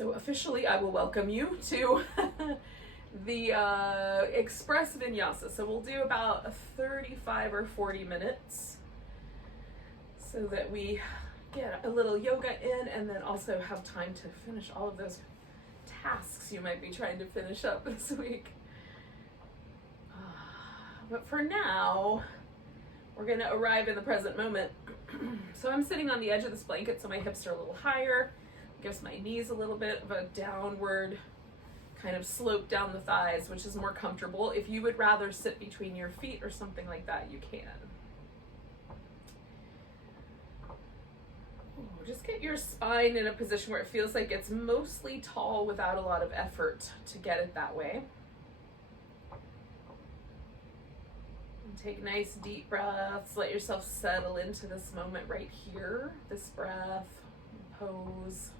So officially, I will welcome you to the Express Vinyasa. So we'll do about 35 or 40 minutes so that we get a little yoga in and then also have time to finish all of those tasks you might be trying to finish up this week. But for now, we're going to arrive in the present moment. So I'm sitting on the edge of this blanket so my hips are a little higher. Gives my knees a little bit of a downward kind of slope down the thighs, which is more comfortable. If you would rather sit between your feet or something like that, you can. Just get your spine in a position where it feels like it's mostly tall without a lot of effort to get it that way. And take nice deep breaths. Let yourself settle into this moment right here, this breath, pose.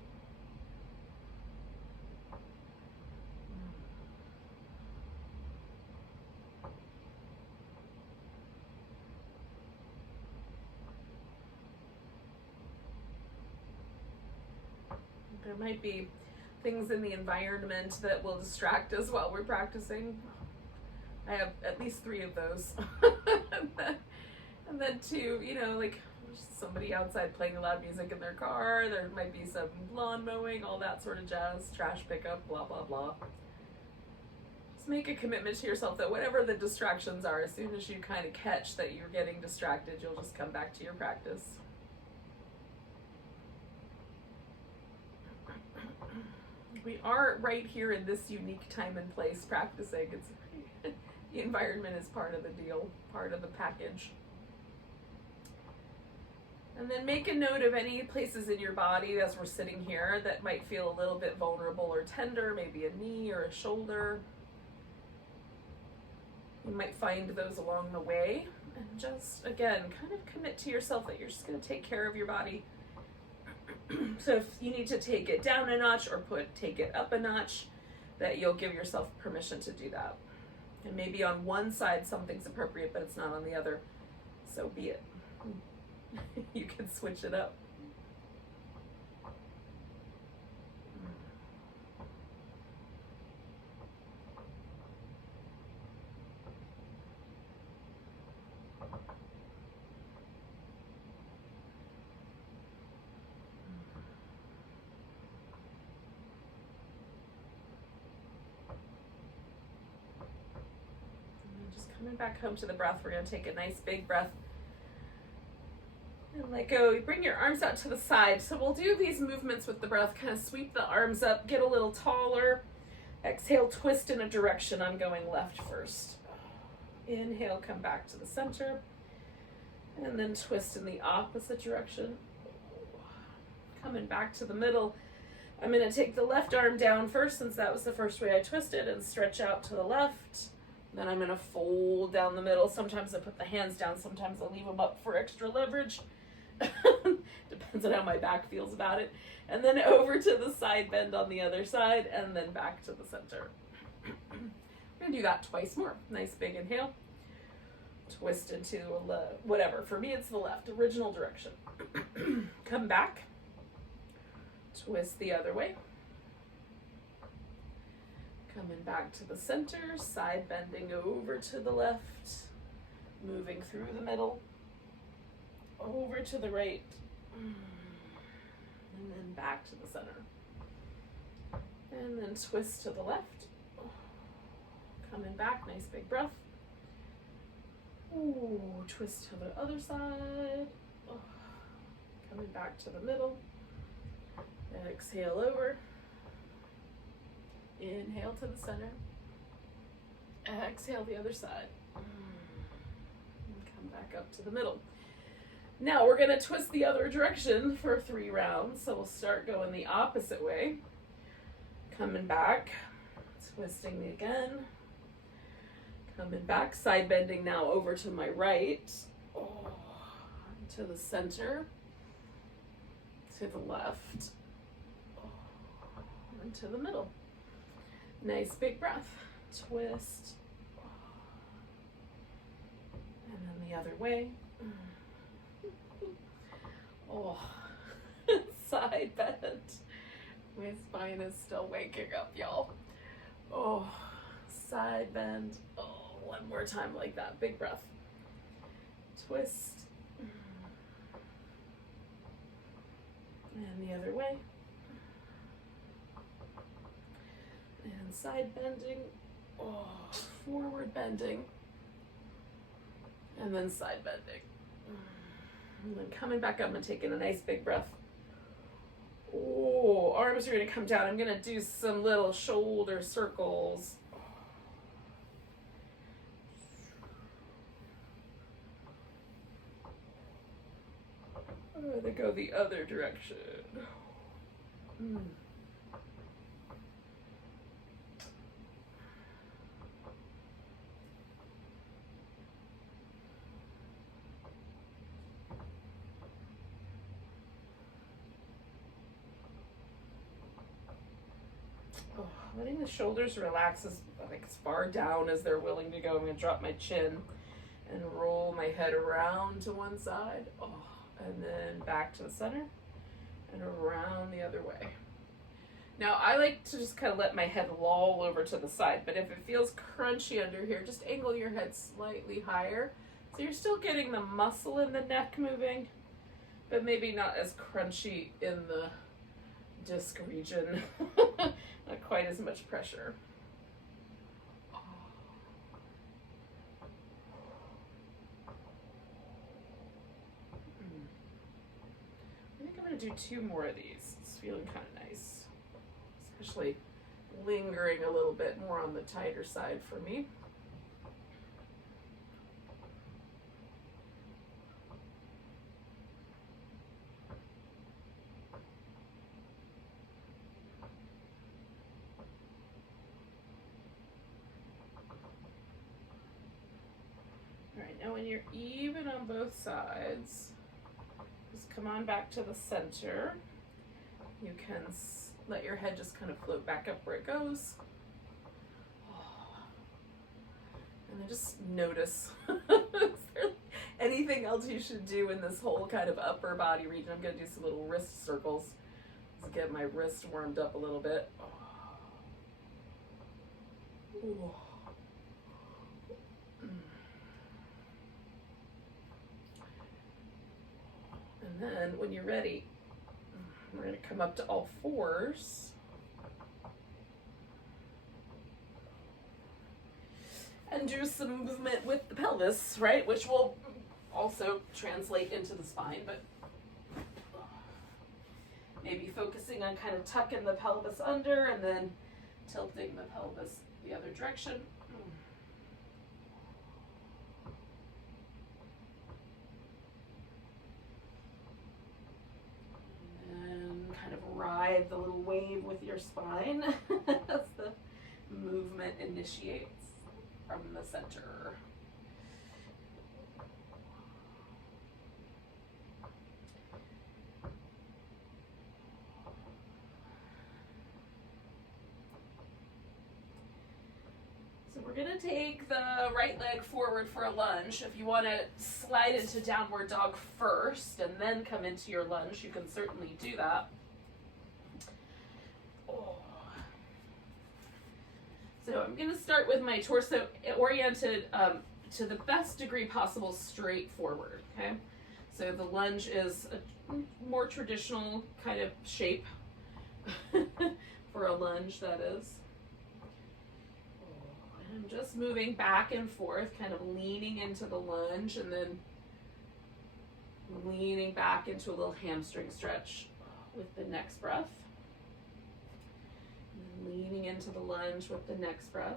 There might be things in the environment that will distract us while we're practicing. I have at least 3 of those. and then 2, like somebody outside playing loud music in their car. There might be some lawn mowing, all that sort of jazz, trash pickup, blah, blah, blah. Just make a commitment to yourself that whatever the distractions are, as soon as you kind of catch that you're getting distracted, you'll just come back to your practice. We are right here in this unique time and place practicing. It's the environment is part of the deal, part of the package. And then make a note of any places in your body as we're sitting here that might feel a little bit vulnerable or tender, maybe a knee or a shoulder. You might find those along the way. And just, again, kind of commit to yourself that you're just going to take care of your body. So if you need to take it down a notch or take it up a notch, that you'll give yourself permission to do that. And maybe on one side something's appropriate, but it's not on the other. So be it. You can switch it up. Coming back home to the breath, we're going to take a nice big breath and let go. You bring your arms out to the side. So we'll do these movements with the breath, kind of sweep the arms up, get a little taller. Exhale, twist in a direction. I'm going left first. Inhale, come back to the center. And then twist in the opposite direction. Coming back to the middle. I'm going to take the left arm down first, since that was the first way I twisted, and stretch out to the left. Then I'm going to fold down the middle. Sometimes I put the hands down. Sometimes I leave them up for extra leverage. Depends on how my back feels about it. And then over to the side bend on the other side, and then back to the center. We're going to do that twice more. Nice big inhale. Twist into whatever. For me, it's the left, original direction. Come back. Twist the other way. Coming back to the center, side bending over to the left, moving through the middle, over to the right, and then back to the center. And then twist to the left, coming back, nice big breath. Ooh, twist to the other side, coming back to the middle, exhale over. Inhale to the center. Exhale the other side. And come back up to the middle. Now we're going to twist the other direction for 3 rounds. So we'll start going the opposite way. Coming back. Twisting again. Coming back. Side bending now over to my right. To the center. To the left. And to the middle. Nice big breath. Twist. And then the other way. Side bend with my spine is still waking up, y'all. Oh, side bend. Oh, one more time like that. Big breath. Twist. And the other way. And side bending. Oh, forward bending. And then side bending. And then coming back up and taking a nice big breath. Oh, arms are going to come down. I'm going to do some little shoulder circles. They go the other direction. Oh, letting the shoulders relax as far down as they're willing to go. I'm going to drop my chin and roll my head around to one side. Oh. And then back to the center and around the other way. Now I like to just kind of let my head loll over to the side, but if it feels crunchy under here, just angle your head slightly higher. So you're still getting the muscle in the neck moving, but maybe not as crunchy in the disc region. Not quite as much pressure. Do 2 more of these. It's feeling kind of nice, especially lingering a little bit more on the tighter side for me. All right, now when you're even on both sides, come on back to the center. You can let your head just kind of float back up where it goes. And then just notice, is there anything else you should do in this whole kind of upper body region? I'm going to do some little wrist circles to get my wrist warmed up a little bit. Ooh. And then when you're ready, we're going to come up to all fours. And do some movement with the pelvis, right? Which will also translate into the spine, but maybe focusing on kind of tucking the pelvis under and then tilting the pelvis the other direction. Ride the little wave with your spine as the movement initiates from the center. So we're going to take the right leg forward for a lunge. If you want to slide into downward dog first and then come into your lunge, you can certainly do that. So I'm going to start with my torso oriented to the best degree possible straight forward, okay? So the lunge is a more traditional kind of shape for a lunge, that is. And I'm just moving back and forth, kind of leaning into the lunge and then leaning back into a little hamstring stretch with the next breath. Leaning into the lunge with the next breath.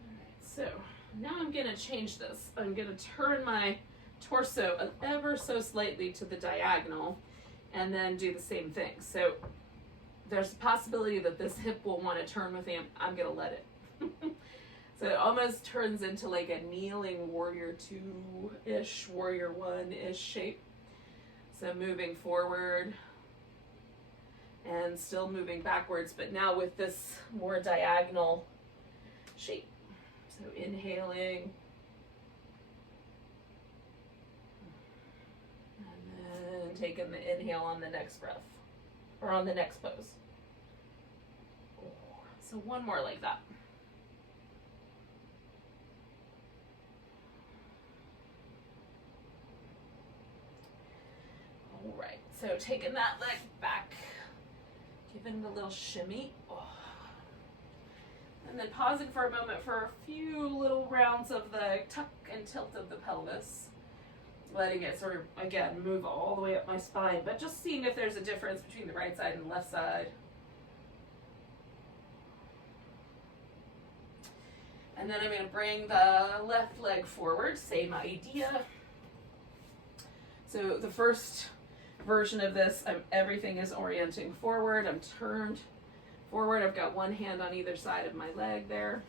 Alright, so now I'm going to change this. I'm going to turn my torso ever so slightly to the diagonal and then do the same thing. So there's a possibility that this hip will want to turn with me. I'm going to let it. So it almost turns into like a kneeling warrior 2-ish, warrior 1-ish shape. So moving forward and still moving backwards, but now with this more diagonal shape. So inhaling taking the inhale on the next breath, or on the next pose. So one more like that. All right, so taking that leg back, giving it a little shimmy. Oh. And then pausing for a moment for a few little rounds of the tuck and tilt of the pelvis. Letting it sort of, again, move all the way up my spine, but just seeing if there's a difference between the right side and the left side. And then I'm going to bring the left leg forward, same idea. So the first version of this, everything is orienting forward. I'm turned forward. I've got one hand on either side of my leg there.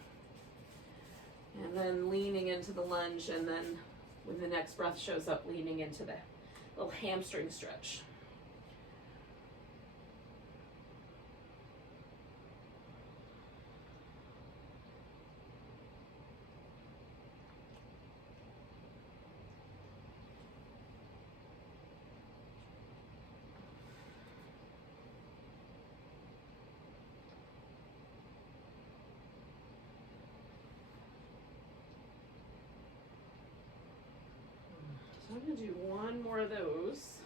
And then leaning into the lunge, and then when the next breath shows up, leaning into the little hamstring stretch. So I'm going to do one more of those.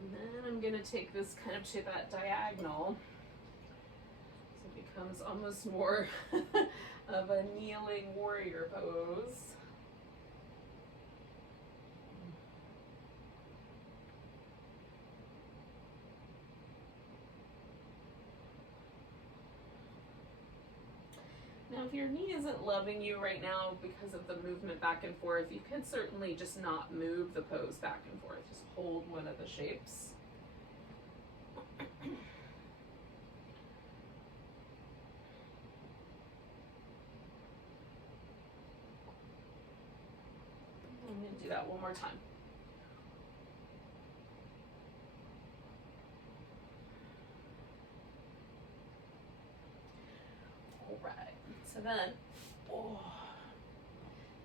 And then I'm going to take this kind of to that diagonal. So it becomes almost more of a kneeling warrior pose. Now, if your knee isn't loving you right now because of the movement back and forth, you can certainly just not move the pose back and forth. Just hold one of the shapes. I'm going to do that one more time. All right. So then,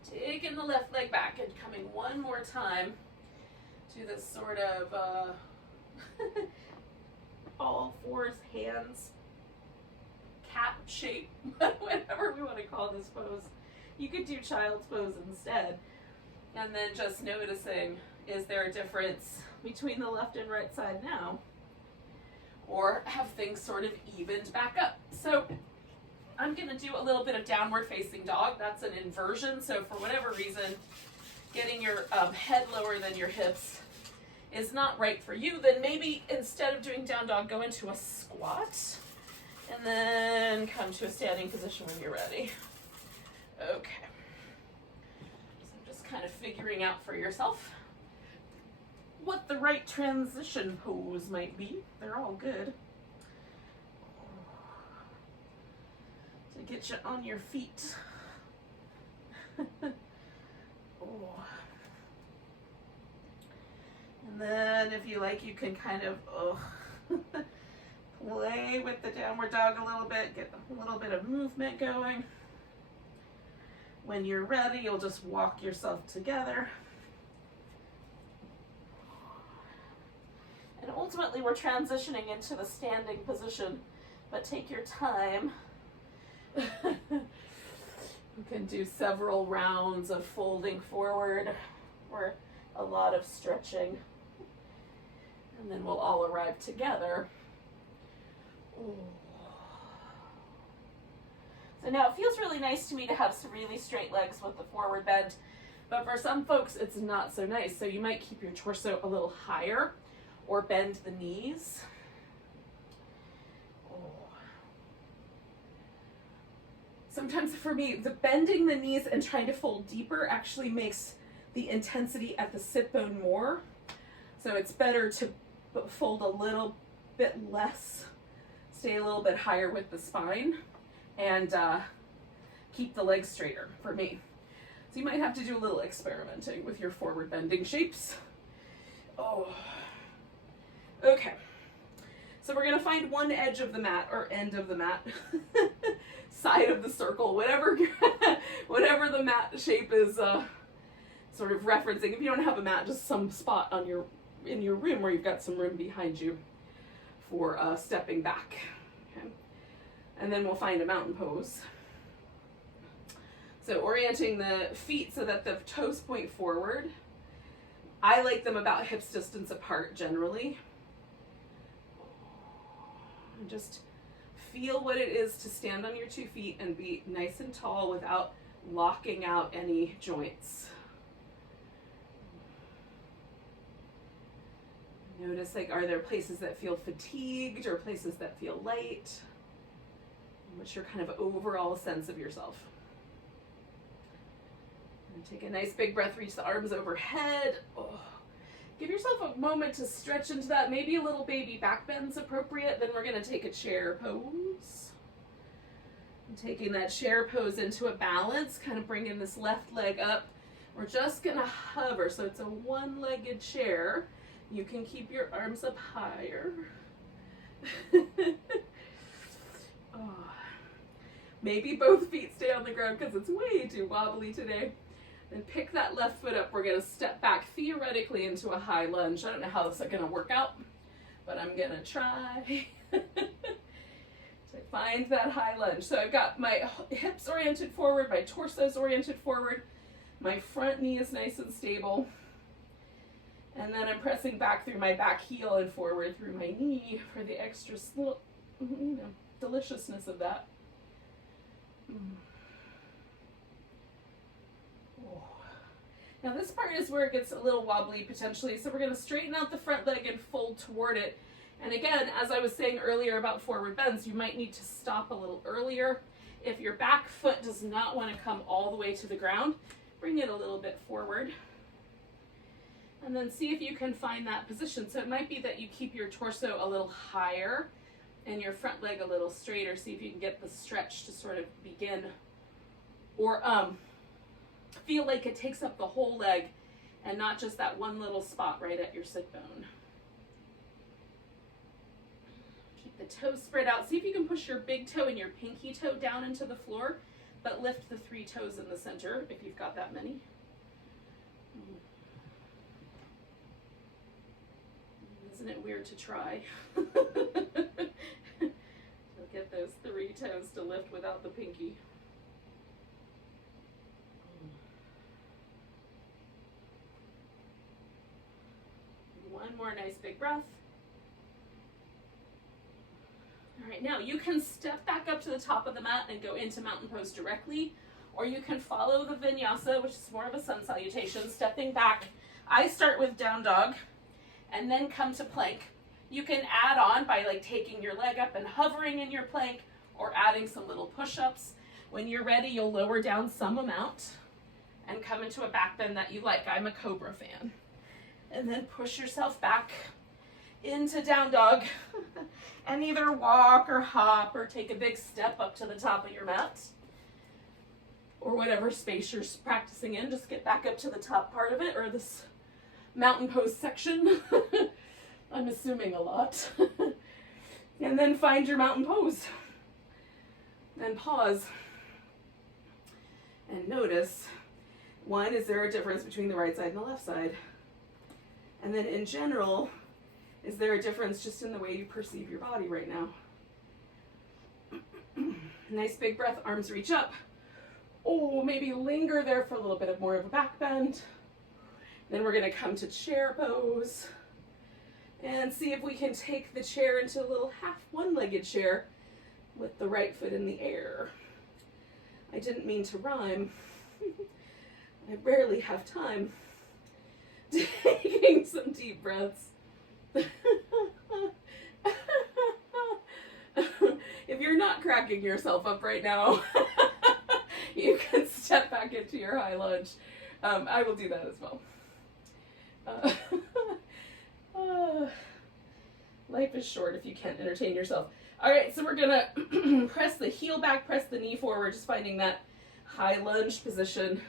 taking the left leg back and coming one more time to this sort of all fours, hands, cat shape, whatever we want to call this pose. You could do child's pose instead. And then just noticing, is there a difference between the left and right side now? Or have things sort of evened back up? So I'm going to do a little bit of downward facing dog. That's an inversion. So for whatever reason, getting your head lower than your hips is not right for you, then maybe instead of doing down dog, go into a squat and then come to a standing position when you're ready. Okay. So just kind of figuring out for yourself what the right transition pose might be. They're all good. To get you on your feet. Oh. And then if you like, you can kind of play with the downward dog a little bit, get a little bit of movement going. When you're ready, you'll just walk yourself together. And ultimately, we're transitioning into the standing position, but take your time. You can do several rounds of folding forward or a lot of stretching. And then we'll all arrive together. Ooh. So now it feels really nice to me to have some really straight legs with the forward bend, but for some folks it's not so nice. So you might keep your torso a little higher or bend the knees. Sometimes for me, the bending the knees and trying to fold deeper actually makes the intensity at the sit bone more. So it's better to fold a little bit less, stay a little bit higher with the spine, and keep the legs straighter for me. So you might have to do a little experimenting with your forward bending shapes. Oh, okay. So we're gonna find one edge of the mat, or end of the mat, side of the circle, whatever, whatever the mat shape is sort of referencing. If you don't have a mat, just some spot on in your room where you've got some room behind you for stepping back. Okay. And then we'll find a mountain pose. So orienting the feet so that the toes point forward. I like them about hips distance apart generally. And just feel what it is to stand on your 2 feet and be nice and tall without locking out any joints. Notice, like, are there places that feel fatigued or places that feel light? What's your kind of overall sense of yourself? And take a nice big breath, reach the arms overhead. Oh. Give yourself a moment to stretch into that. Maybe a little baby back bend's appropriate. Then we're going to take a chair pose. And taking that chair pose into a balance, kind of bringing this left leg up. We're just going to hover. So it's a one-legged chair. You can keep your arms up higher. Oh. Maybe both feet stay on the ground because it's way too wobbly today. Then pick that left foot up. We're going to step back theoretically into a high lunge. I don't know how this is going to work out, but I'm going to try to find that high lunge. So I've got my hips oriented forward, my torso's oriented forward, my front knee is nice and stable, and then I'm pressing back through my back heel and forward through my knee for the extra little, deliciousness of that. Now this part is where it gets a little wobbly potentially, so we're going to straighten out the front leg and fold toward it. And again, as I was saying earlier about forward bends, you might need to stop a little earlier. If your back foot does not want to come all the way to the ground, bring it a little bit forward. And then see if you can find that position. So it might be that you keep your torso a little higher and your front leg a little straighter. See if you can get the stretch to sort of begin. Or feel like it takes up the whole leg and not just that one little spot right at your sit bone. Keep the toes spread out. See if you can push your big toe and your pinky toe down into the floor, but lift the 3 toes in the center if you've got that many. Isn't it weird to try? So get those 3 toes to lift without the pinky. One more nice big breath. All right, now you can step back up to the top of the mat and go into mountain pose directly, or you can follow the vinyasa, which is more of a sun salutation, stepping back. I start with down dog and then come to plank. You can add on by like taking your leg up and hovering in your plank, or adding some little push-ups. When you're ready, you'll lower down some amount and come into a back bend that you like. I'm a Cobra fan. And then push yourself back into down dog and either walk or hop or take a big step up to the top of your mat, or whatever space you're practicing in. Just get back up to the top part of it, or this mountain pose section. I'm assuming a lot. And then find your mountain pose and pause and notice, one, is there a difference between the right side and the left side? And then in general, is there a difference just in the way you perceive your body right now? Nice big breath, arms reach up. Oh, maybe linger there for a little bit of more of a back bend. Then we're gonna come to chair pose and see if we can take the chair into a little half one-legged chair with the right foot in the air. I didn't mean to rhyme. I barely have time. Taking some deep breaths. If you're not cracking yourself up right now, you can step back into your high lunge. I will do that as well. Life is short if you can't entertain yourself. All right, so we're gonna press the heel back, press the knee forward, just finding that high lunge position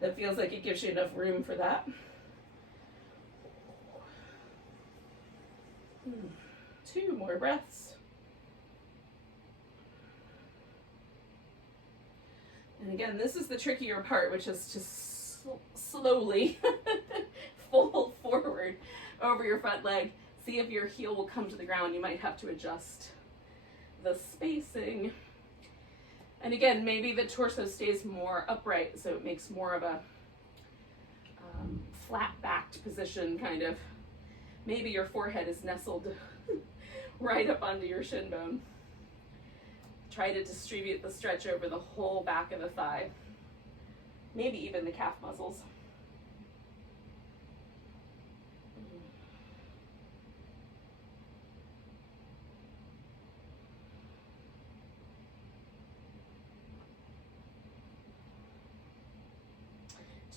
that feels like it gives you enough room for that. 2 more breaths. And again, this is the trickier part, which is to slowly fold forward over your front leg. See if your heel will come to the ground. You might have to adjust the spacing. And again, maybe the torso stays more upright, so it makes more of a flat-backed position, kind of. Maybe your forehead is nestled right up onto your shin bone. Try to distribute the stretch over the whole back of the thigh, maybe even the calf muscles.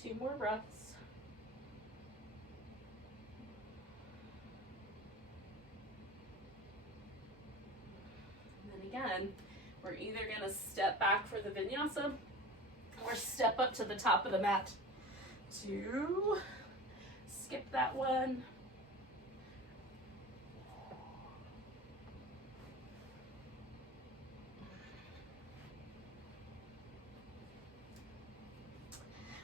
Two more breaths. And then again, we're either going to step back for the vinyasa or step up to the top of the mat to skip that one.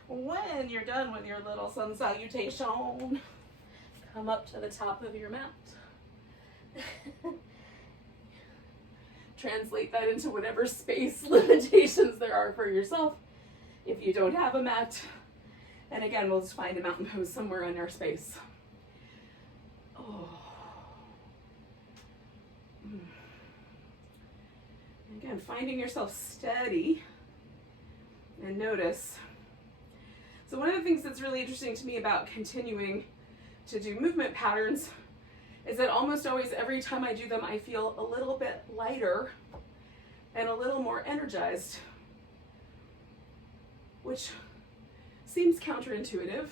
When you're done with your little sun salutation, come up to the top of your mat. Translate that into whatever space limitations there are for yourself if you don't have a mat. And again, we'll just find a mountain pose somewhere in our space. Oh. Again, finding yourself steady and notice. So one of the things that's really interesting to me about continuing to do movement patterns is that almost always every time I do them, I feel a little bit lighter and a little more energized, which seems counterintuitive,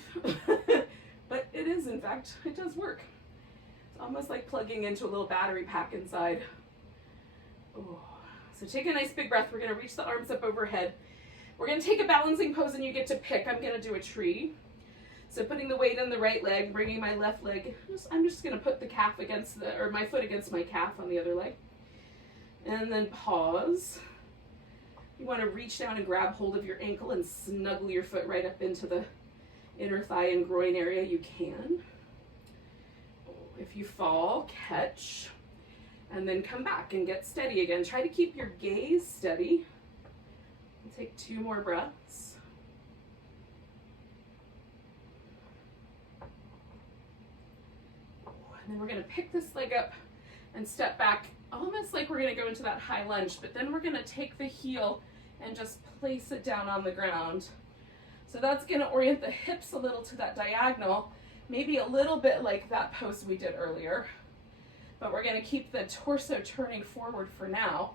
but it is, in fact, it does work. It's almost like plugging into a little battery pack inside. Oh. So take a nice big breath. We're gonna reach the arms up overhead. We're gonna take a balancing pose and you get to pick. I'm gonna do a tree. So putting the weight on the right leg, bringing my left leg, I'm just gonna put the calf against my foot against my calf on the other leg. And then pause. You wanna reach down and grab hold of your ankle and snuggle your foot right up into the inner thigh and groin area, you can. If you fall, catch, and then come back and get steady again. Try to keep your gaze steady. We'll take 2 more breaths. And then we're gonna pick this leg up and step back, almost like we're gonna go into that high lunge, but then we're gonna take the heel and just place it down on the ground. So that's gonna orient the hips a little to that diagonal, maybe a little bit like that pose we did earlier, but we're gonna keep the torso turning forward for now.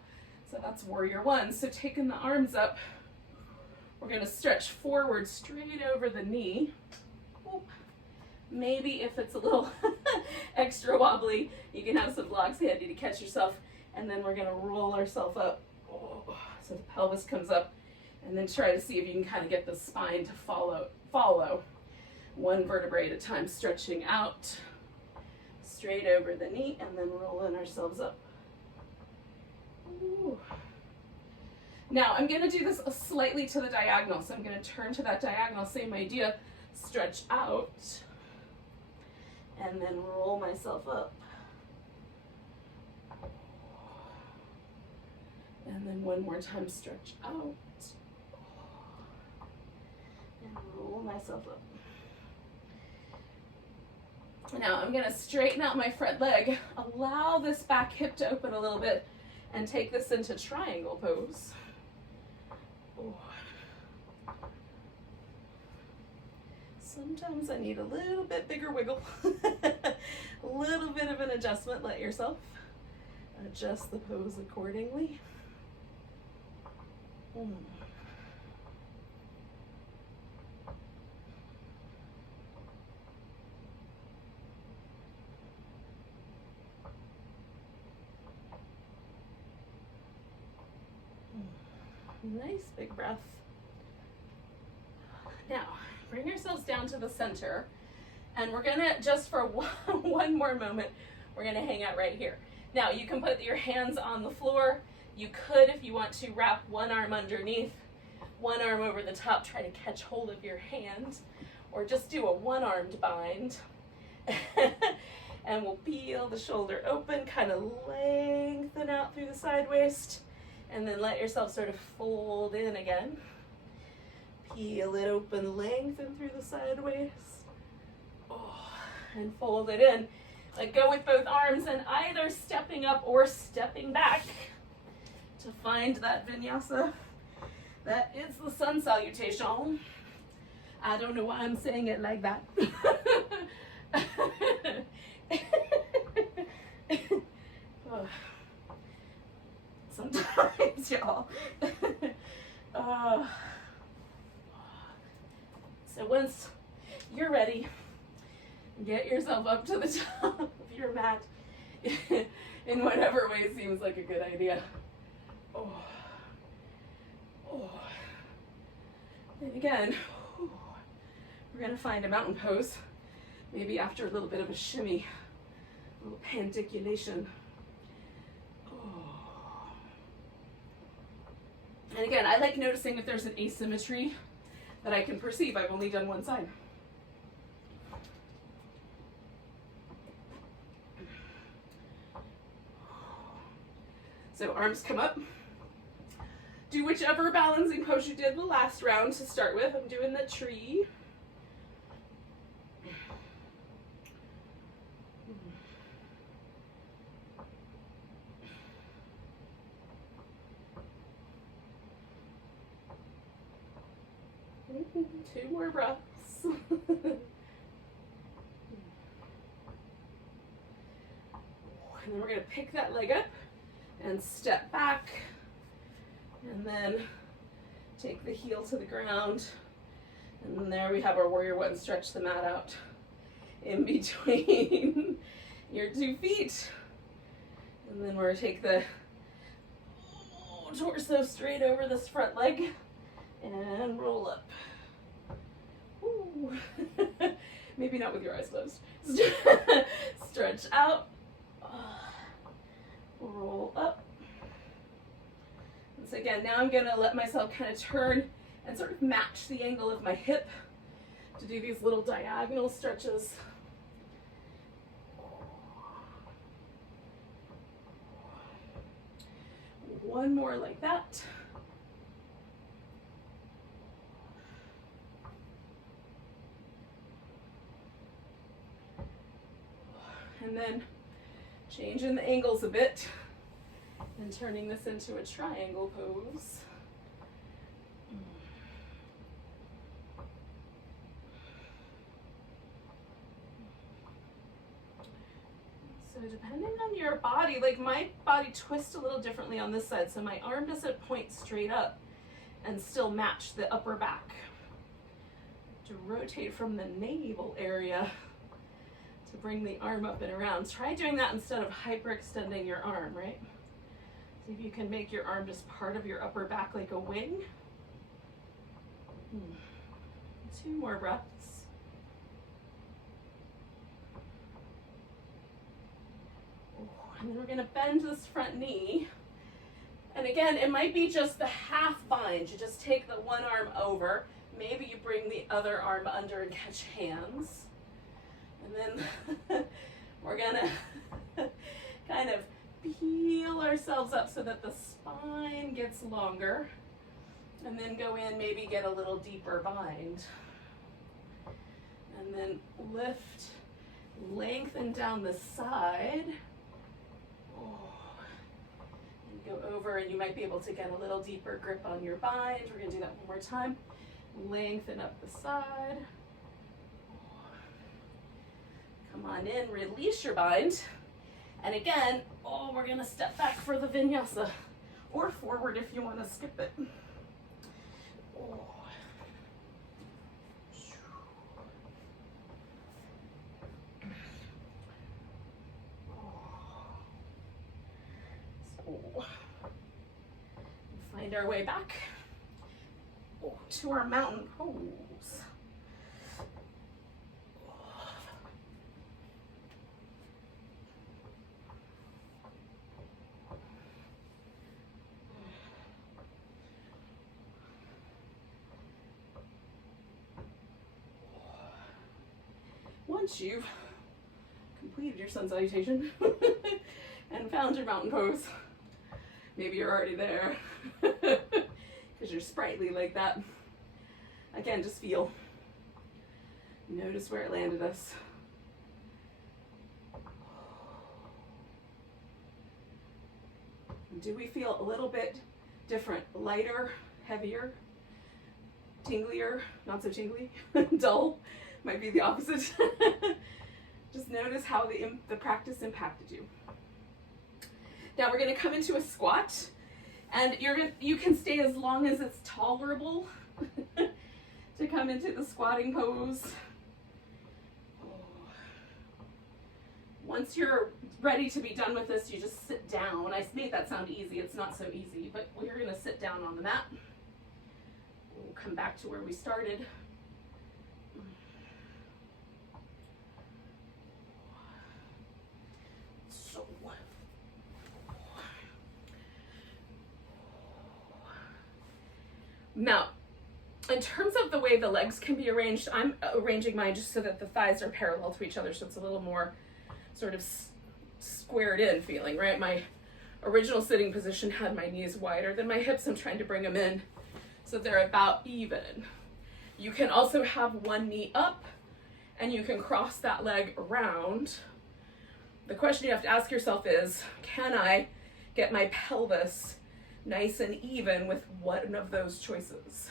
So that's warrior 1. So taking the arms up, we're gonna stretch forward straight over the knee. Oop. Maybe if it's a little extra wobbly, you can have some blocks handy to catch yourself. And then we're gonna roll ourselves up. Oh, so the pelvis comes up, and then try to see if you can kind of get the spine to follow. 1 vertebrae at a time, stretching out, straight over the knee, and then rolling ourselves up. Ooh. Now I'm gonna do this slightly to the diagonal. So I'm gonna turn to that diagonal, same idea, stretch out, and then roll myself up. And then 1 more time, stretch out, and roll myself up. Now I'm gonna straighten out my front leg, allow this back hip to open a little bit, and take this into triangle pose. Oh. Sometimes I need a little bit bigger wiggle, a little bit of an adjustment. Let yourself adjust the pose accordingly. Nice big breath. Now, bring yourselves down to the center, and we're gonna, just for one more moment, we're gonna hang out right here. Now you can put your hands on the floor. You could, if you want to, wrap one arm underneath, one arm over the top, try to catch hold of your hand, or just do a one-armed bind. And we'll peel the shoulder open, kind of lengthen out through the side waist, and then let yourself sort of fold in again. Peel it open, lengthen through the side waist, and fold it in. Let go with both arms and either stepping up or stepping back to find that vinyasa. That is the sun salutation. I don't know why I'm saying it like that. Sometimes, y'all. So once you're ready, get yourself up to the top of your mat in whatever way seems like a good idea. And again, we're going to find a mountain pose, maybe after a little bit of a shimmy, a little pandiculation. And again, I like noticing if there's an asymmetry that I can perceive. I've only done one side. So arms come up. Do whichever balancing pose you did the last round to start with. I'm doing the tree. Two more breaths. And then we're going to pick that leg up and step back. And then take the heel to the ground. And then there we have our warrior one. Stretch the mat out in between your 2 feet. And then we're going to take the torso straight over this front leg and roll up. Ooh. Maybe not with your eyes closed. Stretch out. Roll up. And so again, now I'm going to let myself kind of turn and sort of match the angle of my hip to do these little diagonal stretches. One more like that. And then changing the angles a bit and turning this into a triangle pose. So depending on your body, like my body twists a little differently on this side, so my arm doesn't point straight up and still match the upper back. To rotate from the navel area to bring the arm up and around. Try doing that instead of hyperextending your arm, right? See if you can make your arm just part of your upper back like a wing. 2 more breaths. And then we're going to bend this front knee. And again, it might be just the half bind. You just take the one arm over. Maybe you bring the other arm under and catch hands. And then we're gonna kind of peel ourselves up so that the spine gets longer. And then go in, maybe get a little deeper bind. And then lift, lengthen down the side. And go over, and you might be able to get a little deeper grip on your bind. We're gonna do that one more time. Lengthen up the side. Come on in, release your bind. And again, we're gonna step back for the vinyasa, or forward if you wanna skip it. So, find our way back to our mountain pose. once you've completed your sun salutation and found your mountain pose, maybe you're already there because you're sprightly like that. Again, just feel. Notice where it landed us. Do we feel a little bit different? Lighter, heavier, tinglier, not so tingly, dull, might be the opposite. Just notice how the practice impacted you. Now we're going to come into a squat, and you can stay as long as it's tolerable to come into the squatting pose. Once you're ready to be done with this, you just sit down. I made that sound easy. It's not so easy, but we're going to sit down on the mat. We'll come back to where we started. Now, in terms of the way the legs can be arranged, I'm arranging mine just so that the thighs are parallel to each other, so it's a little more sort of squared in feeling, right? My original sitting position had my knees wider than my hips. I'm trying to bring them in so they're about even. You can also have one knee up and you can cross that leg around. The question you have to ask yourself is, can I get my pelvis nice and even with one of those choices?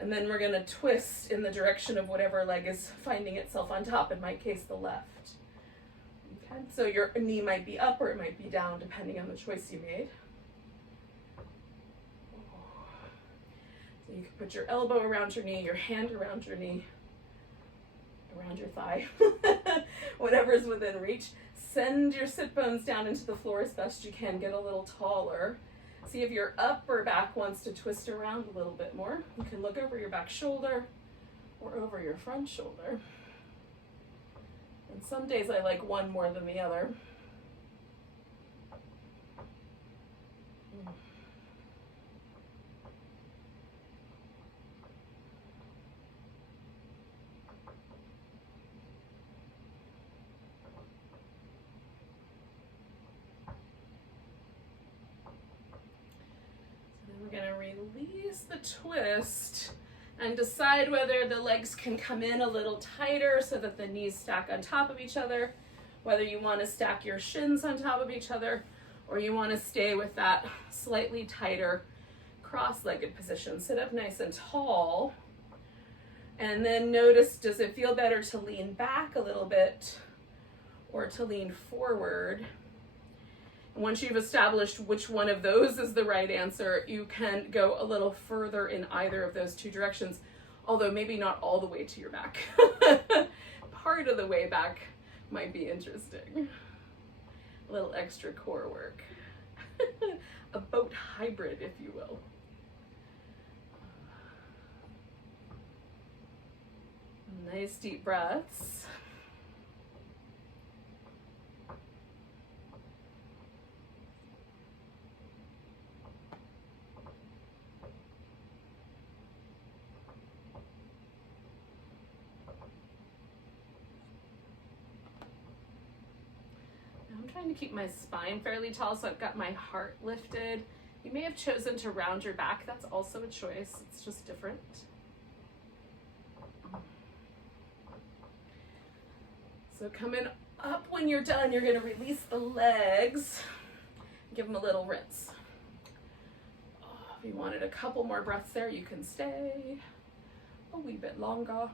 And then we're going to twist in the direction of whatever leg is finding itself on top, in my case, the left. Okay, so your knee might be up or it might be down, depending on the choice you made. So you can put your elbow around your knee, your hand around your knee, around your thigh, whatever's within reach. Send your sit bones down into the floor as best you can. Get a little taller. See if your upper back wants to twist around a little bit more. You can look over your back shoulder or over your front shoulder. And some days I like one more than the other. We're going to release the twist and decide whether the legs can come in a little tighter so that the knees stack on top of each other, whether you want to stack your shins on top of each other, or you want to stay with that slightly tighter cross-legged position. Sit up nice and tall, and then notice, does it feel better to lean back a little bit or to lean forward? Once you've established which one of those is the right answer, you can go a little further in either of those two directions, although maybe not all the way to your back. Part of the way back might be interesting. A little extra core work. A boat hybrid, if you will. Nice deep breaths. To keep my spine fairly tall, so I've got my heart lifted. You may have chosen to round your back. That's also a choice. It's just different. So coming up when you're done, you're going to release the legs. Give them a little rinse. If you wanted a couple more breaths there, you can stay a wee bit longer.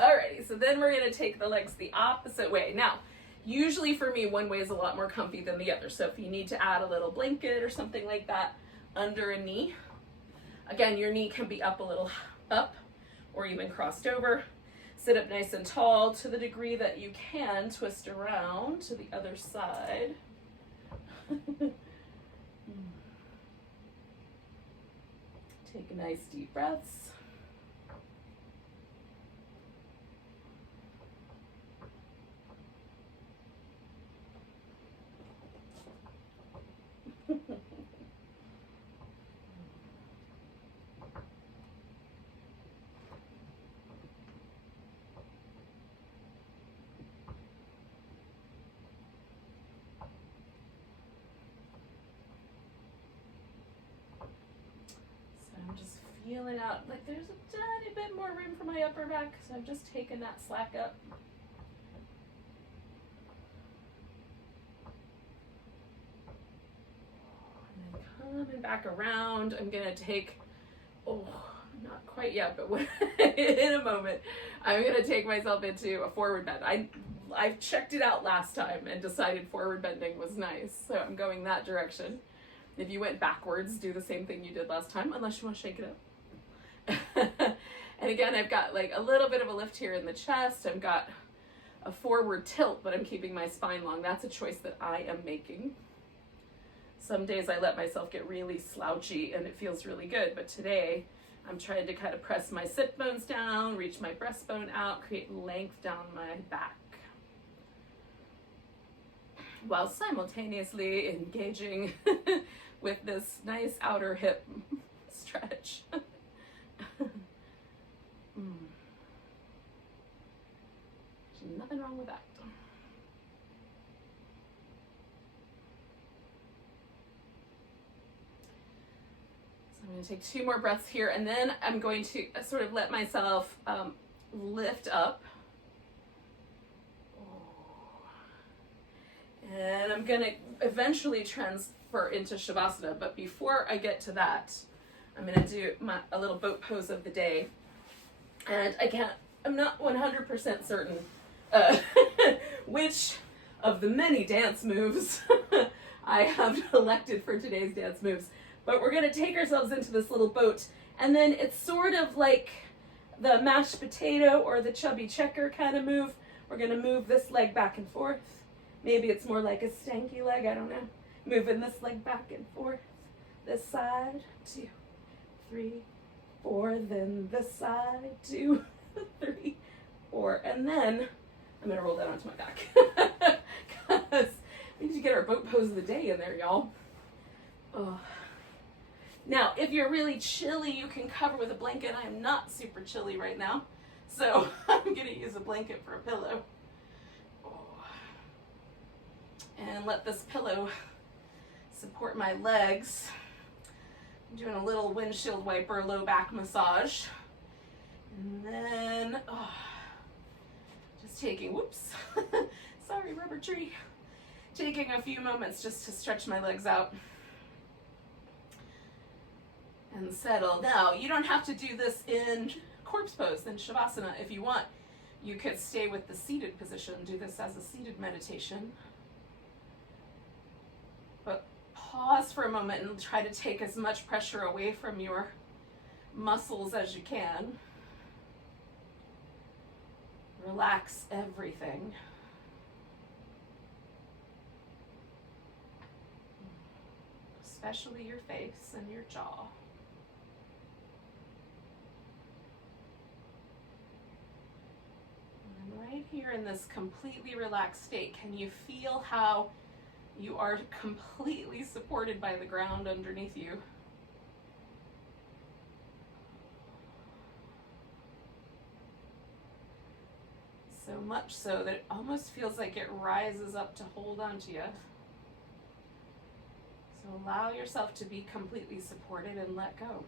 Alrighty, so then we're going to take the legs the opposite way. Now, usually for me, one way is a lot more comfy than the other. So if you need to add a little blanket or something like that under a knee, again, your knee can be up a little up or even crossed over. Sit up nice and tall to the degree that you can. Twist around to the other side. Take nice deep breaths. feeling out like there's a tiny bit more room for my upper back, so I've just taken that slack up. And then coming back around, I'm gonna take, not quite yet, but in a moment, I'm gonna take myself into a forward bend. I checked it out last time and decided forward bending was nice, so I'm going that direction. If you went backwards, do the same thing you did last time, unless you want to shake it up. And again, I've got like a little bit of a lift here in the chest. I've got a forward tilt, but I'm keeping my spine long. That's a choice that I am making. Some days I let myself get really slouchy and it feels really good, but today I'm trying to kind of press my sit bones down, reach my breastbone out, create length down my back, while simultaneously engaging with this nice outer hip stretch. There's nothing wrong with that. So I'm going to take 2 more breaths here, and then I'm going to sort of let myself lift up. And I'm going to eventually transfer into Shavasana, but before I get to that, I'm going to do a little boat pose of the day. And I'm not 100% certain which of the many dance moves I have elected for today's dance moves, but we're going to take ourselves into this little boat, and then it's sort of like the mashed potato or the chubby checker kind of move. We're going to move this leg back and forth. Maybe it's more like a stanky leg, I don't know. Moving this leg back and forth. This side, 2, 3, 4, then this side, 2, 3, 4, and then I'm gonna roll that onto my back. Because we need to get our boat pose of the day in there, y'all. Oh. Now, if you're really chilly, you can cover with a blanket. I am not super chilly right now, so I'm gonna use a blanket for a pillow. And let this pillow support my legs. I'm doing a little windshield wiper low back massage. And then, just taking, whoops, sorry, rubber tree. Taking a few moments just to stretch my legs out and settle. Now, you don't have to do this in corpse pose, in Shavasana. If you want, you could stay with the seated position, do this as a seated meditation. But pause for a moment and try to take as much pressure away from your muscles as you can. Relax everything. Especially your face and your jaw. And right here in this completely relaxed state, can you feel how you are completely supported by the ground underneath you? So much so that it almost feels like it rises up to hold onto you. So allow yourself to be completely supported and let go.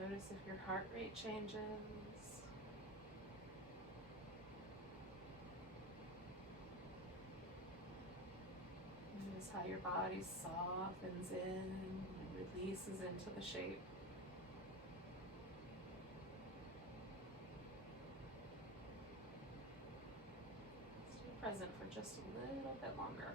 Notice if your heart rate changes. Notice how your body softens in and releases into the shape. Stay present for just a little bit longer.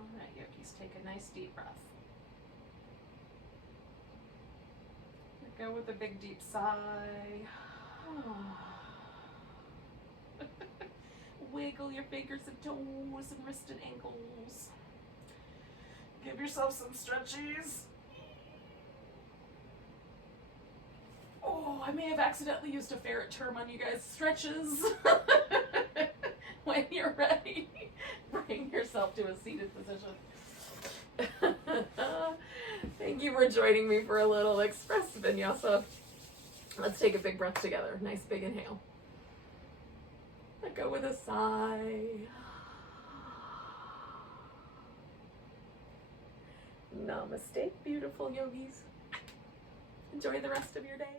All right, yogis, take a nice deep breath. Go with a big deep sigh. Wiggle your fingers and toes and wrists and ankles. Give yourself some stretchies. Oh, I may have accidentally used a ferret term on you guys. Stretches. When you're ready, bring yourself to a seated position. Thank you for joining me for a little express vinyasa. Let's take a big breath together. Nice big inhale. Let go with a sigh. Namaste, beautiful yogis. Enjoy the rest of your day.